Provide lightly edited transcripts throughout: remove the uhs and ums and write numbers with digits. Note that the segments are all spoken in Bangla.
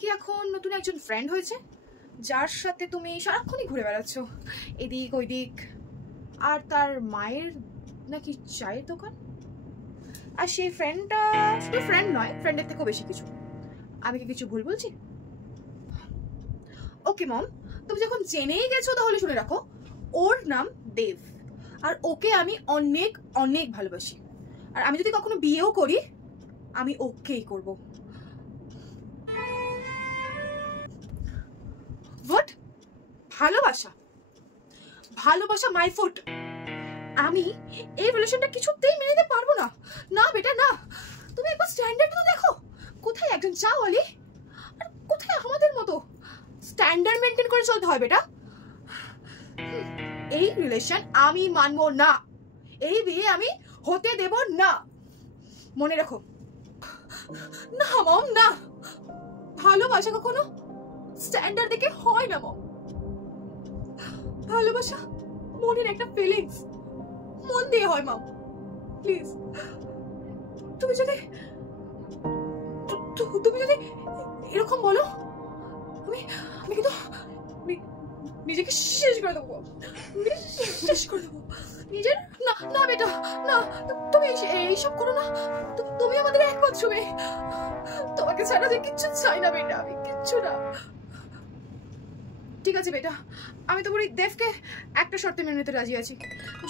নাকি এখন নতুন একজন ফ্রেন্ড হয়েছে, যার সাথে তুমি সারাক্ষণই ঘুরে বেড়াচ্ছ এদিক ওইদিক, আর তার মায়ের নাকি চায়ের দোকান। আর সেই ফ্রেন্ডটা শুধু ফ্রেন্ড নয়, ফ্রেন্ডের থেকেও বেশি কিছু। আমি কি কিছু ভুল বলছি? ওকে মম, তুমি যখন জেনেই গেছো তাহলে শুনে রাখো, ওর নাম দেব, আর ওকে আমি অনেক অনেক ভালোবাসি। আর আমি যদি কখনো বিয়েও করি, আমি ওকেই করব। হোয়াট? ভালোবাসা? ভালোবাসা মাই ফুট। আমি এই রিলেশনটা কিছুতেই মেনে নিতে পারবো না। না বেটা না, তুমি একবার স্ট্যান্ডার্ড তো দেখো। কোথায় একজন চাওয়ালি, আর কোথায় আমাদের মতো স্ট্যান্ডার্ড মেনটেন করে চলতে হয় বেটা। এই রিলেশন আমি মানবো না, এই বিয়ে আমি হতে দেব না, মনে রাখো। না মম না, ভালোবাসা কখনো স্ট্যান্ডার্ড দেখে হয় না মম। ভালোবাসা মনের একটা ফিলিংস, মন দিয়ে হয় মম। প্লিজ তুমি যদি এরকম বলো, আমি কিন্তু নিজেকে শেষ করে দেবো, শেষ করে দেবো নিজের। না না বেটা না, তুমি এইসব করো না। তুমি আমাদের একমাত্র মেয়ে, তোমাকে ছাড়া যে কিচ্ছু চাই না বেটা, আমি কিচ্ছু না। ঠিক আছে বেটা, আমি তোমার এই দেবকে একটা শর্তে মেনে নিতে রাজি আছি,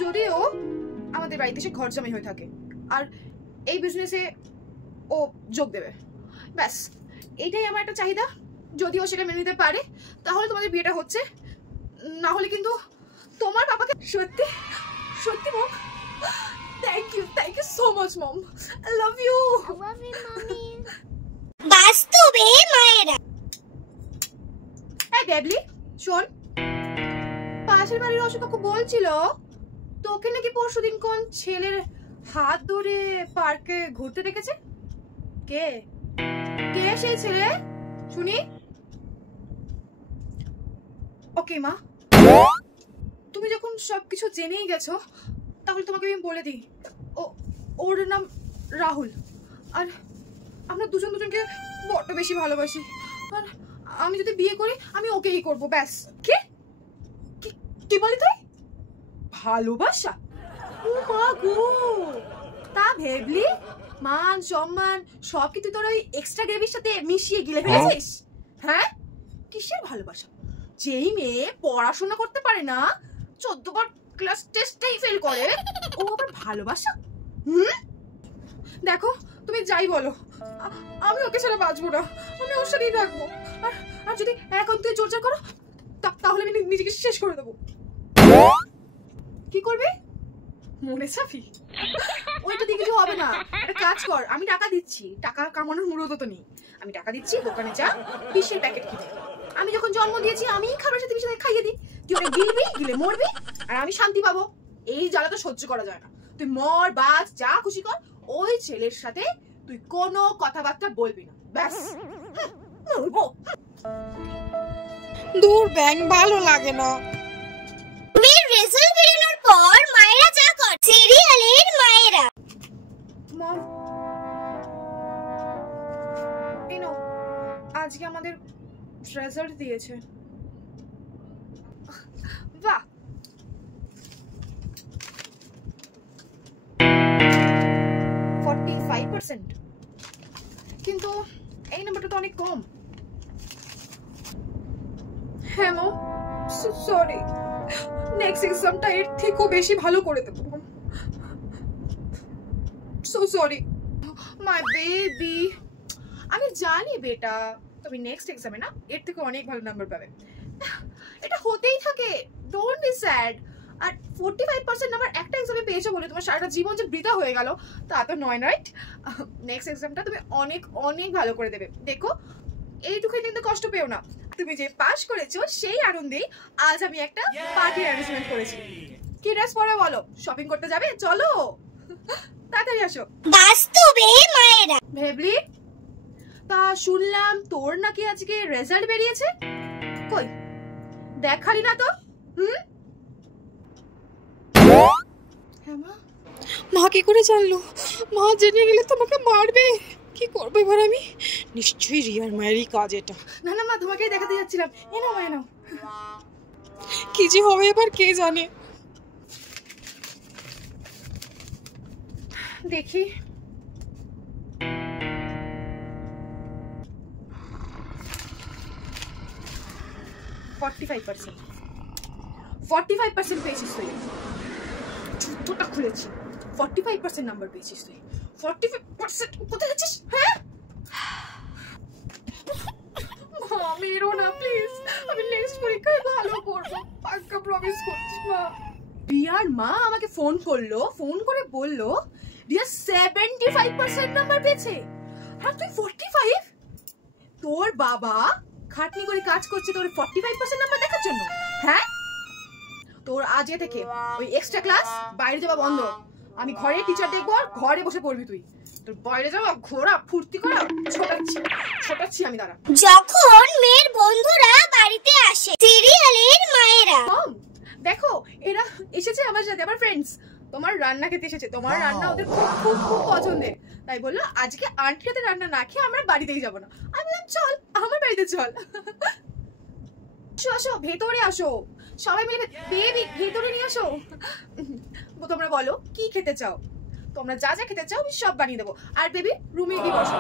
যদি ও আমাদের বাড়িতে এসে ঘর জামাই হয়ে থাকে আর এই বিজনেসে ও যোগ দেবে। ব্যাস এইটাই আমার একটা চাহিদা। যদি ও সেটা মেনে নিতে পারে তাহলে তোমাদের বিয়েটা হচ্ছে, না হলে কিন্তু তোমার বাবাকে। সত্যি সত্যি mom, thank you so much mom, I love you. বাস্তবে মায়েরা। এই বেবলি শোন, পাশের বাড়ির অশোক কাকু বলছিল তোকে নাকি পরশুদিন কোন ছেলের হাত ধরে পার্কে ঘুরতে দেখেছে। কে কে সেই ছেলে শুনি? ওকে মা, তুমি যখন সবকিছু জেনেই গেছো তাহলে তোমাকে আমি বলে দিই, ওর নাম রাহুল, আর আমরা দুজনকে বড্ড বেশি ভালোবাসি। আর আমি যদি বিয়ে করি আমি ওকেই করবো, ব্যাস। কি বলি তুই? ভালোবাসা? ও মা গো, তা ভেবলি মান সম্মান সব কি তুই তোর ওই এক্সট্রা গ্রেভির সাথে মিশিয়ে গিলে ফেলেছিস? হ্যাঁ, কিসের ভালোবাসা? যেই মেয়ে পড়াশোনা করতে পারে না, 14 বার ক্লাস টেস্টেই ফেল করে, ও আবার ভালোবাসা? দেখো তুমি যাই বলো, আমি ওকে ছাড়া বাঁচবো না, আমি ওর সাথেই থাকবো। আর যদি এখন তুই চর্চা করো তাহলে আমি নিজেকে শেষ করে দেবো। কি করবে? মনে চাপি? ওইটা দিয়ে কিছু হবে না, একটা কাজ কর, আমি টাকা দিচ্ছি, টাকা কামানোর মূলত তো নেই, আমি টাকা দিচ্ছি, দোকানে যা, বিশ্বের প্যাকেট কিনে। আমি যখন জন্ম দিয়েছি আমি খাবার সাথে মিশে খাইয়ে দিই, তুই ওটা গিলবি, গিলে মরবি, আর আমি শান্তি পাবো। এই জ্বালা তো সহ্য করা যায় না। তুই মর বাজ যা খুশি কর, ওই ছেলের সাথে তুই কোনো কথাবার্তা বলবি না, ব্যাস। মরবো। দূর ব্যাং, ভালো লাগে না। মেয়ের রেজাল্ট বেরোনোর পর মায়েরা যা করে, সিরিয়ালের মায়েরা। মম, এই নাও, আজকে আমাদের রেজাল্ট দিয়েছে। বাহ, 45%, কিন্তু এই নাম্বারটা তো অনেক কম। হ্যাঁ মম, সরি, নেক্সট এক্সামটা এর থেকেও বেশি ভালো করে দেবো। So sorry my baby. আমি জানি বেটা তুমি নেক্সট এক্সামে না এর থেকে অনেক ভালো নাম্বার পাবে, এটা হতেই থাকে, ডোন্ট বি স্যাড। আর 45% নাম্বার একটা এক্সামে পেয়েছো বলে তোমার সারাটা জীবন যে বৃথা হয়ে গেল তা তো নয়, রাইট? নেক্সট এক্সামটা তুমি অনেক অনেক ভালো করে দেবে, দেখো এইটুকুই কিন্তু কষ্ট পেও না। তুমি যে পাস করেছো সেই আনন্দেই আজ আমি একটা পার্টির অ্যারেঞ্জমেন্ট করেছি। কি ড্রেস পরে বলো? শপিং করতে যাবে? চলো তাড়াতাড়ি আসো। বাস্তবে মায়েরা। ভেবলি, তা শুনলাম তোর নাকি আজকে রেজাল্ট বেরিয়েছে, কই দেখালি না তো? মা কি করে জানলো? মা জেনে গেলে তোমাকে মারবে। কি করবো এবার আমি? নিশ্চয়ই রিয়ার মায়েরই কাজ এটা। না না মা, তোমাকেই দেখাতে যাচ্ছিলাম। এ নাও মা, এ নাও। কি যে হবে এবার কে জানে। দেখি। $45% পেয়েছিস তুই। জুতোটা খুলেছি। 45% নাম্বার পেয়েছিস তুই। 45% কোথায় যাচ্ছিস? হ্যাঁ মা, মেরো না প্লিজ। আমি নেক্সট পরীক্ষায় ভালো করবো, পাক্কা প্রমিস করছি মা। রিয়ার মা আমাকে ফোন করে বললো রিয়া 75% নাম্বার পেয়েছে, আর তুই 45? তোর বাবা খাটনি করে কাজ করছে তোর 45% নাম্বার দেখার জন্য? হ্যাঁ, তোর আজকে থেকে ওই এক্সট্রা ক্লাস বাইরে যাওয়া বন্ধ। আমি ঘরে টিচার দেখবো আর ঘরে বসে পড়বি তুই। তোর বাইরে যাওয়া, ঘোরা, ফুর্তি করা ছোটাচ্ছি আমি, দাঁড়া। যখন মেয়ের বন্ধুরা বাড়িতে আসে, সিরিয়ালের মায়েরা। দেখো এরা এসেছে আমার সাথে, আমার ফ্রেন্ডস। তোমার রান্না খেতে এসেছে, তোমার রান্না ওদের খুব খুব খুব পছন্দের। তাই বললো আজকে আন্টি হাতে রান্না না খেয়ে আমরা বাড়িতেই যাবো না। আমি বললাম চল, আমার বাড়িতে চল। আসো ভেতরে আসো, সবাই মিলে বেবি ভেতরে নিয়ে আসো। তোমরা বলো কি খেতে চাও, তোমরা যা যা খেতে চাও আমি সব বানিয়ে দেবো। আর বেবি রুমে গিয়ে বসো,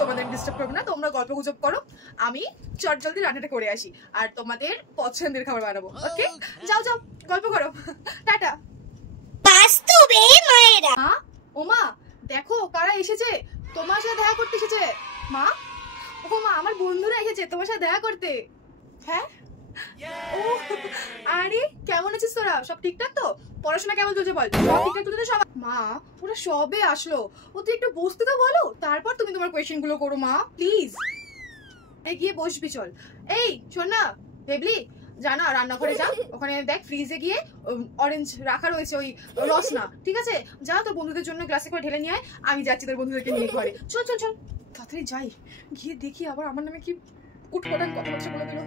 তোমাদের ডিস্টার্ব করবো না, তোমরা গল্প গুজব করো, আমি চট জলদি রান্নাটা করে আসি আর তোমাদের পছন্দের খাবার বানাবো। ওকে, যাও যাও গল্প করো, টাটা। বাস্তবে মায়েরা। হ্যাঁ ও মা, দেখো কারা এসেছে, তোমার সাথে দেখা করতে এসেছে। মা, ও মা, আমার বন্ধুরা এসেছে তোমার সাথে দেখা করতে। হ্যাঁ, ও আরে কেমন আছিস তোরা? সব ঠিকঠাক তো? পড়াশোনা কেমন চলছে বল? সব ঠিকঠাক চলছে সব? মা, ওরা সবে আসলো, ও তুই একটু বসতে তো বলো, তারপর তুমি তোমার কোয়েশ্চেন গুলো করো মা, প্লিজ। গিয়ে বসবি চল। এই শোন না বেবলি, জানা রান্না করে যা, ওখানে দেখ ফ্রিজে গিয়ে অরেঞ্জ রাখা রয়েছে, ওই রসনা, ঠিক আছে? যা তোর বন্ধুদের জন্য গ্লাসে করে ঢেলে নিয়ে আয়, আমি যাচ্ছি তোর বন্ধুদেরকে নিয়ে ঘরে। চল চল চল, তাড়াতাড়ি যাই, গিয়ে দেখি আবার আমার নামে কি উটপটাং কথাবার্তা বলে দিল।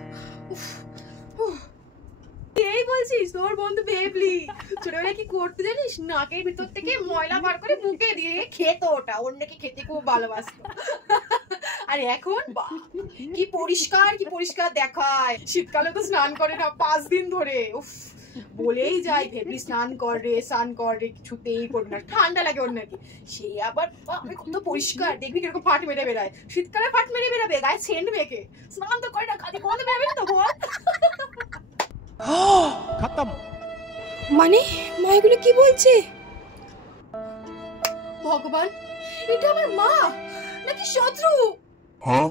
এই বলছিস তোর বন্ধু বেবলি ছোটবেলায় কি করতে জানিস? নাকের ভিতর থেকে ময়লা বার করে মুখে দিয়ে খেত, ওটা ওর নাকি খেতে খুব ভালোবাসতো। আর এখন কি পরিষ্কার দেখায়। শীতকালে তো স্নান করে না 5 দিন ধরে। উফ, বলেই যায় ভেবলি স্নান কর রে কিছুতেই করবে না, ঠান্ডা লাগে ওর নাকি। সে আবার আমি কত পরিষ্কার, দেখবি কিরকম ফাট মেরে বেড়ায়। শীতকালে ফাট মেরে বেড়াবে, গায়ে সেন্ট মেখে, স্নান তো করে না, কাজে কোনো বেড়াবে না তো বল। খতম। মানে মা এগুলো কি বলছে? ভগবান, এটা আমার মা নাকি শত্রু? Huh?